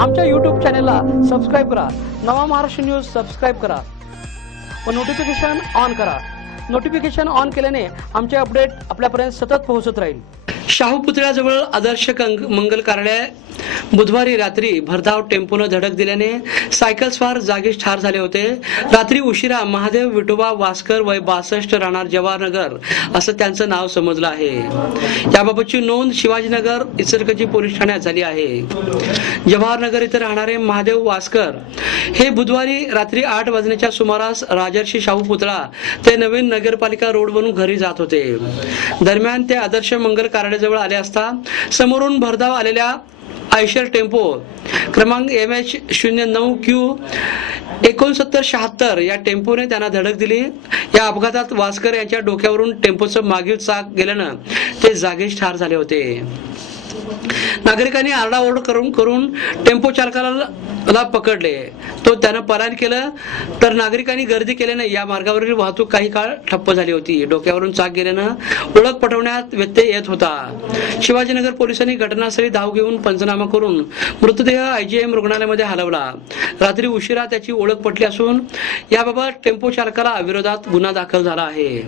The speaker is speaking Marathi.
आमच्या YouTube चॅनलला सबस्क्राईब करा. नवा महाराष्ट्र न्यूज सबस्क्राईब करा व नोटिफिकेशन ऑन करा. नोटिफिकेशन ऑन केल्याने आमचे अपडेट आपल्यापर्यंत सतत पोहोचत राहील. शाहू पुतळ्याजवळ आदर्श मंगल कार्यालय बुधवारी रात्री भरधाव टेम्पोनं धडक दिल्याने सायकल स्वार जागीच ठार झाले होते. रात्री उशिरा महादेव विठोबा वास्कर वय 62 राहणार जवाहरनगर असं त्यांचं नाव समजलं आहे. याबाबतची नोंद शिवाजीनगर इचलकरंजी पोलीस ठाण्यात झाली आहे. जवाहरनगर इथे राहणारे महादेव वास्कर हे बुधवारी रात्री 8 वाजण्याच्या सुमारास राजर्षी शाहू पुतळा ते नवीन नगरपालिका रोडवरून घरी जात होते. दरम्यान ते आदर्श मंगल कार्यालयाजवळ आले असता समोरून भरधाव आलेल्या आयशर टेम्पो क्रमांक MH09Q 6976 या टेम्पोने त्यांना धडक दिली. या अपघातात वास्कर यांच्या डोक्यावरून टेम्पोचं मागील चाक गेल्यानं ते जागीच ठार झाले होते. नागरिकांनी आरडाओरड करून टेम्पो चालकाला पकडले. तो त्यानं पलायन केलं तर नागरिकांनी गर्दी केल्याने या मार्गावरील वाहतूक काही काळ ठप्प झाली होती. डोक्यावरून चाक गेल्यानं ओळख पटवण्यात व्यत्यय येत होता. शिवाजीनगर पोलिसांनी घटनास्थळी धाव घेऊन पंचनामा करून मृतदेह IGM रुग्णालयामध्ये हलवला. रात्री उशिरा त्याची ओळख पटली असून याबाबत टेम्पो चालकाला विरोधात गुन्हा दाखल झाला आहे.